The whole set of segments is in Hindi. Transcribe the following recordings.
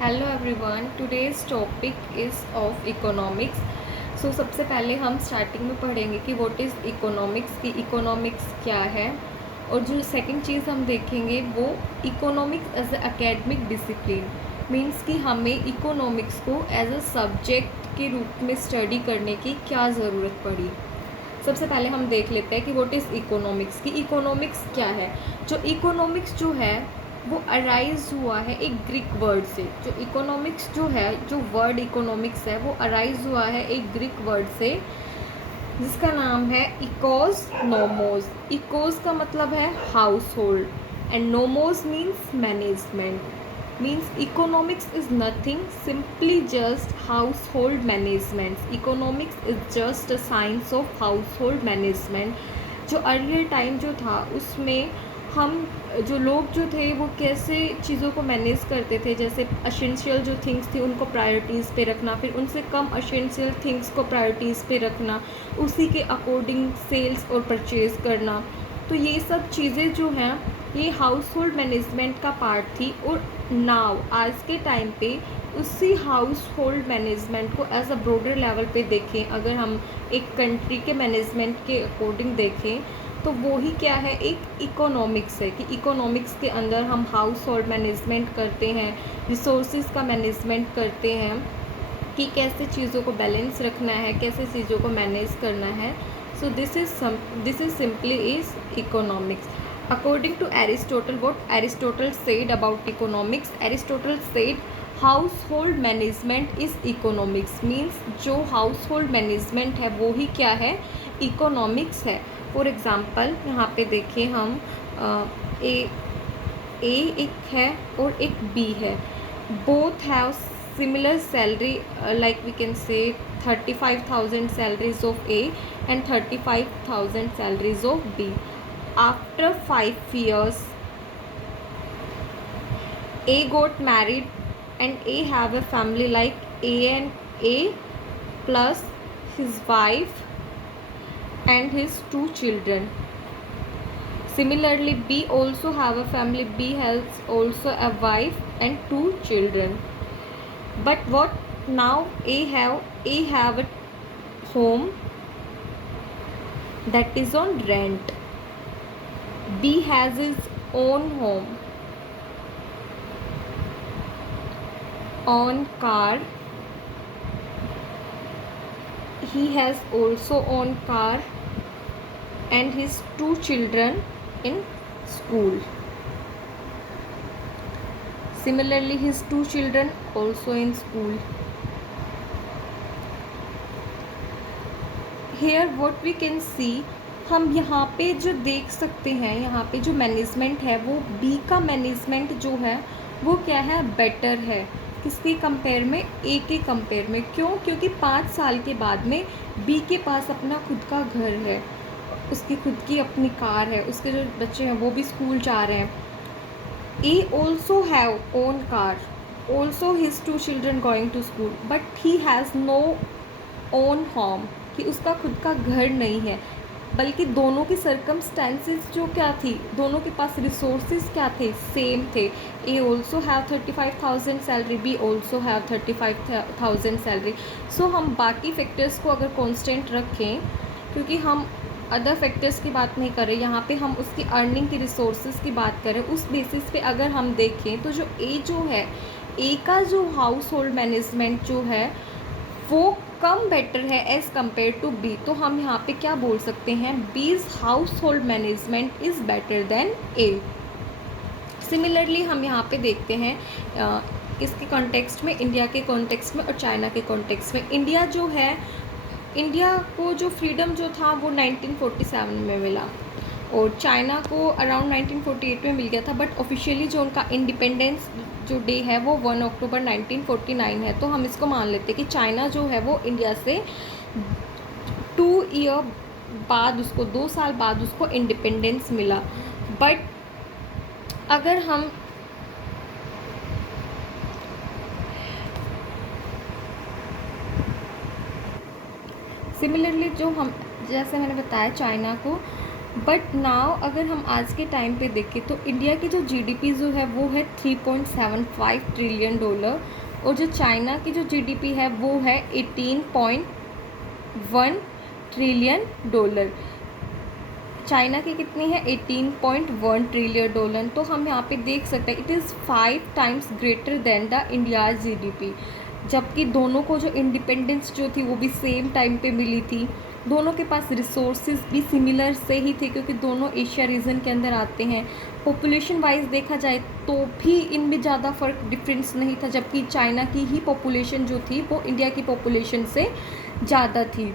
Hello everyone, today's topic is of economics. So सबसे पहले हम स्टार्टिंग में पढ़ेंगे कि व्हाट इज़ इकोनॉमिक्स, की इकोनॉमिक्स क्या है। और जो सेकंड चीज़ हम देखेंगे वो economics as a academic discipline, means कि हमें इकोनॉमिक्स को एज अ सब्जेक्ट के रूप में स्टडी करने की क्या ज़रूरत पड़ी। सबसे पहले हम देख लेते हैं कि व्हाट इज़ इकोनॉमिक्स, की इकोनॉमिक्स क्या है। जो इकोनॉमिक्स जो है वो अराइज हुआ है एक ग्रीक वर्ड से। जो इकोनॉमिक्स जो है, जो वर्ड इकोनॉमिक्स है वो अराइज हुआ है एक ग्रीक वर्ड से जिसका नाम है इकोस नोमोस। इकोस का मतलब है house hold and nomos means management. Means economics is nothing, simply just house hold management. Economics is just a science of house hold management. जो अर्लियर टाइम जो था उसमें हम जो लोग जो थे वो कैसे चीज़ों को मैनेज करते थे, जैसे असेंशियल जो थिंग्स थी उनको प्रायोरिटीज़ पे रखना, फिर उनसे कम असेंशियल थिंग्स को प्रायोरिटीज़ पे रखना, उसी के अकॉर्डिंग सेल्स और परचेज़ करना। तो ये सब चीज़ें जो हैं ये हाउस होल्ड मैनेजमेंट का पार्ट थी। और नाउ आज के टाइम पे उसी हाउस होल्ड मैनेजमेंट को एज अ ब्रॉडर लेवल पे देखें, अगर हम एक कंट्री के मैनेजमेंट के अकॉर्डिंग देखें तो वो ही क्या है, एक इकोनॉमिक्स है। कि इकोनॉमिक्स के अंदर हम हाउस होल्ड मैनेजमेंट करते हैं, रिसोर्सेज का मैनेजमेंट करते हैं कि कैसे चीज़ों को बैलेंस रखना है, कैसे चीज़ों को मैनेज करना है। So this is simply is economics. According to Aristotle, what Aristotle said about economics, Aristotle said household management is economics. Means जो हाउस होल्ड मैनेजमेंट है वो ही क्या है, इकोनॉमिक्स है। फॉर एग्ज़ाम्पल यहाँ पे देखिए हम ए ए एक है और एक बी है। Both have similar salary, like we can say 35,000 salaries of A and 35,000 salaries of B. After 5 years A got married and A have a family like A and A plus his wife and his 2 children. Similarly, B also have a family. B has also a wife and 2 children. But what now A have a home that is on rent. B has his own home, own car. He has also own car and his 2 children in school. Similarly, his 2 children also in school. Here what we can see, हम यहाँ पे जो देख सकते हैं, यहाँ पे जो मैनेजमेंट है वो बी का मैनेजमेंट जो है वो क्या है, बेटर है। किसके कंपेयर में, ए के कंपेयर में। क्यों? क्योंकि 5 साल के बाद में बी के पास अपना खुद का घर है, उसकी खुद की अपनी कार है, उसके जो बच्चे हैं वो भी स्कूल जा रहे हैं। A also have own car, also his 2 children going to school, but he has no own home, कि उसका खुद का घर नहीं है। बल्कि दोनों की सर्कमस्टेंसेस जो क्या थी, दोनों के पास रिसोर्सेज क्या थे, सेम थे। A also have 35,000 salary, B also have 35,000 salary. So हम बाकी फैक्टर्स को अगर कांस्टेंट रखें, क्योंकि हम अदर फैक्टर्स की बात नहीं कर रहे, यहाँ पे हम उसकी अर्निंग की रिसोर्सेज की बात करें, उस बेसिस पे अगर हम देखें तो जो है, ए का जो हाउस होल्ड मैनेजमेंट जो है वो कम बेटर है एज़ कम्पेयर टू बी। तो हम यहाँ पे क्या बोल सकते हैं, बीज house hold management is better than A. Similarly हम यहाँ पे देखते हैं किसके कॉन्टेक्स्ट में, इंडिया के कॉन्टेक्स्ट में और चाइना के कॉन्टेक्स्ट में। इंडिया जो है, इंडिया को जो फ्रीडम जो था वो 1947 में मिला और चाइना को अराउंड 1948 में मिल गया था। बट ऑफिशियली जो उनका इंडिपेंडेंस जो डे है वो 1 अक्टूबर 1949 है। तो हम इसको मान लेते हैं कि चाइना जो है वो इंडिया से 2 ईयर बाद, उसको 2 साल बाद उसको इंडिपेंडेंस मिला। बट अगर हम सिमिलरली जो हम, जैसे मैंने बताया चाइना को बट नाउ अगर हम आज के टाइम पे देखें तो इंडिया की जो जीडीपी जो है वो है $3.75 ट्रिलियन, और जो चाइना की जो जीडीपी है वो है $18.1 ट्रिलियन। चाइना की कितनी है? $18.1 ट्रिलियन। तो हम यहाँ पे देख सकते हैं it is 5 times greater than the India's GDP. जबकि दोनों को जो इंडिपेंडेंस जो थी वो भी सेम टाइम पे मिली थी, दोनों के पास रिसोर्सेज भी सिमिलर से ही थे क्योंकि दोनों एशिया रीजन के अंदर आते हैं। पॉपुलेशन वाइज देखा जाए तो भी इनमें ज़्यादा फ़र्क डिफरेंस नहीं था, जबकि चाइना की ही पॉपुलेशन जो थी वो इंडिया की पॉपुलेशन से ज़्यादा थी।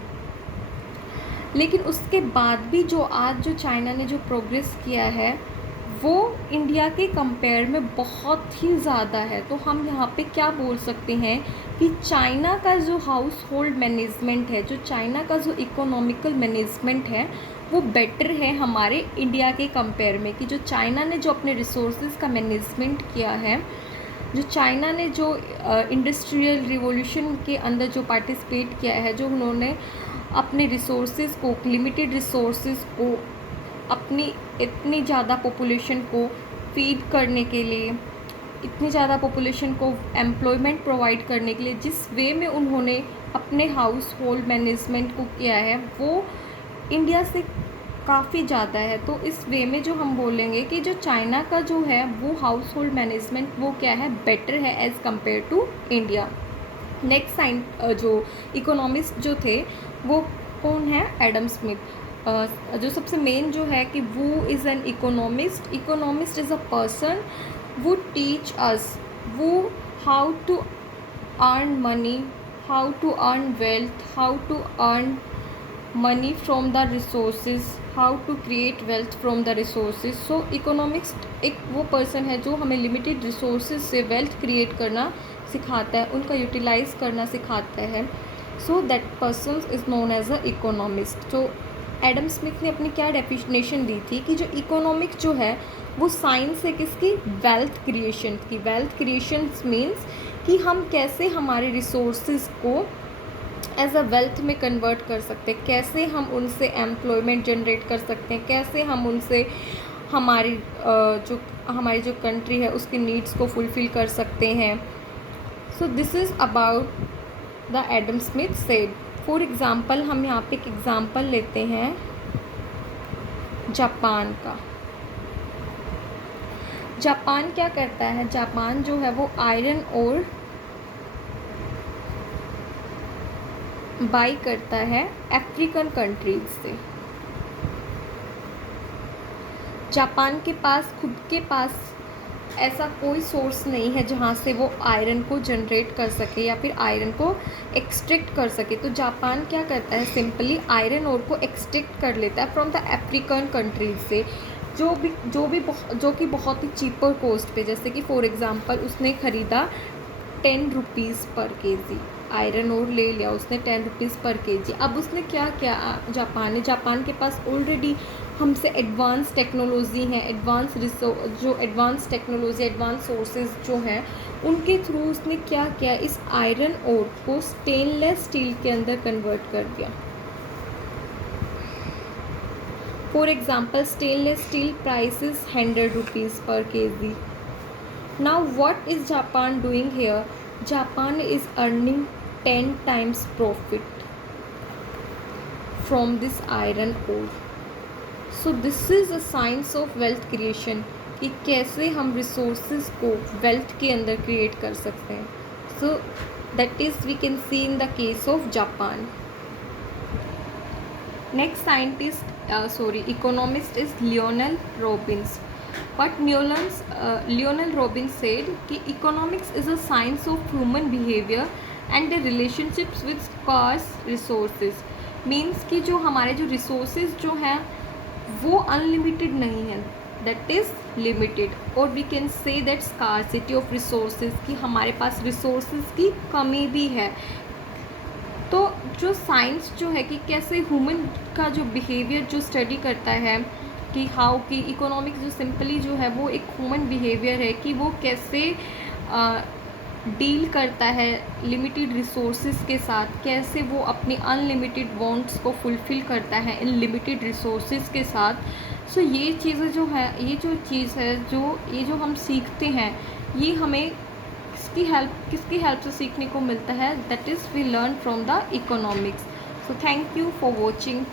लेकिन उसके बाद भी जो आज जो चाइना ने जो प्रोग्रेस किया है वो इंडिया के कंपेयर में बहुत ही ज़्यादा है। तो हम यहाँ पे क्या बोल सकते हैं कि चाइना का जो हाउस होल्ड मैनेजमेंट है, जो चाइना का जो इकोनॉमिकल मैनेजमेंट है वो बेटर है हमारे इंडिया के कंपेयर में। कि जो चाइना ने जो अपने रिसोर्सेज का मैनेजमेंट किया है, जो चाइना ने जो इंडस्ट्रियल रिवॉल्यूशन के अंदर जो पार्टिसिपेट किया है, जो उन्होंने अपने रिसोर्सेज को, लिमिटेड रिसोर्सेज को अपनी इतनी ज़्यादा पॉपुलेशन को फीड करने के लिए, इतनी ज़्यादा पॉपुलेशन को एम्प्लॉयमेंट प्रोवाइड करने के लिए जिस वे में उन्होंने अपने हाउस होल्ड मैनेजमेंट को किया है वो इंडिया से काफ़ी ज़्यादा है। तो इस वे में जो हम बोलेंगे कि जो चाइना का जो है वो हाउस होल्ड मैनेजमेंट वो क्या है, बेटर है as compare to India. Next जो इकोनॉमिस्ट जो थे वो कौन है? Adam Smith. जो सबसे मेन जो है कि वो is an economist. Economist is a person वो टीच अस वो how to earn money, how to earn wealth, how to earn money from the resources, how to create wealth from the resources. So economist एक वो पर्सन है जो हमें लिमिटेड रिसोर्सेज से वेल्थ क्रिएट करना सिखाता है, उनका यूटिलाइज करना सिखाता है। So that person is known as a economist. तो एडम स्मिथ ने अपनी क्या डेफिनेशन दी थी कि जो इकोनॉमिक्स जो है वो साइंस है किसकी? वेल्थ क्रिएशन की। वेल्थ क्रिएशन मीन्स कि हम कैसे हमारे रिसोर्सेज को एज अ वेल्थ में कन्वर्ट कर सकते हैं, कैसे हम उनसे एम्प्लॉयमेंट जनरेट कर सकते हैं, कैसे हम उनसे हमारी जो कंट्री है उसकी नीड्स को फुलफ़िल कर सकते हैं। So this is about the Adam Smith said. For example हम यहाँ पे एक एग्ज़ाम्पल लेते हैं जापान का। जापान क्या करता है? जापान जो है वो आयरन और बाई करता है अफ्रीकन कंट्रीज से। जापान के पास खुद के पास ऐसा कोई सोर्स नहीं है जहाँ से वो आयरन को जनरेट कर सके या फिर आयरन को एक्सट्रैक्ट कर सके। तो जापान क्या करता है? सिंपली आयरन ओर को एक्सट्रैक्ट कर लेता है फ्रॉम द अफ्रीकन कंट्रीज से, जो कि बहुत ही चीपर कॉस्ट पे। जैसे कि फॉर एग्ज़ाम्पल उसने ख़रीदा 10 रुपीज़ पर केजी आयरन ओर ले लिया उसने 10 रुपीज़ पर केजी। अब उसने क्या किया? जापान के पास ऑलरेडी हमसे एडवांस टेक्नोलॉजी है, एडवांस टेक्नोलॉजी, एडवांस सोर्सेज जो हैं उनके थ्रू उसने क्या किया? इस आयरन ओर को स्टेनलेस स्टील के अंदर कन्वर्ट कर दिया। For example stainless steel price is 100 rupees पर KG. Now what is Japan doing here? Japan is earning 10 times profit from this iron ore. So this is a science of wealth creation कि कैसे हम resources को wealth के अंदर create कर सकते हैं. So that is we can see in the case of Japan. Next economist is Lionel Robbins. But Lionel Robbins said कि economics is a science of human behavior and the relationships with scarce resources. Means कि जो हमारे जो resources जो हैं वो unlimited नहीं है, that is limited. और we can say that scarcity of resources कि हमारे पास resources की कमी भी है. तो जो साइंस जो है कि कैसे ह्यूमन का जो बिहेवियर जो स्टडी करता है कि हाउ की इकोनॉमिक्स जो सिंपली जो है वो एक ह्यूमन बिहेवियर है कि वो कैसे डील करता है लिमिटेड रिसोर्सेज के साथ, कैसे वो अपनी अनलिमिटेड वांट्स को फुलफ़िल करता है इन लिमिटेड रिसोर्सेज के साथ। सो ये चीज़ें जो है, ये जो चीज़ है, जो ये जो हम सीखते हैं, ये हमें किसकी हेल्प से सीखने को मिलता है, that is we learn from the economics. So thank you for watching.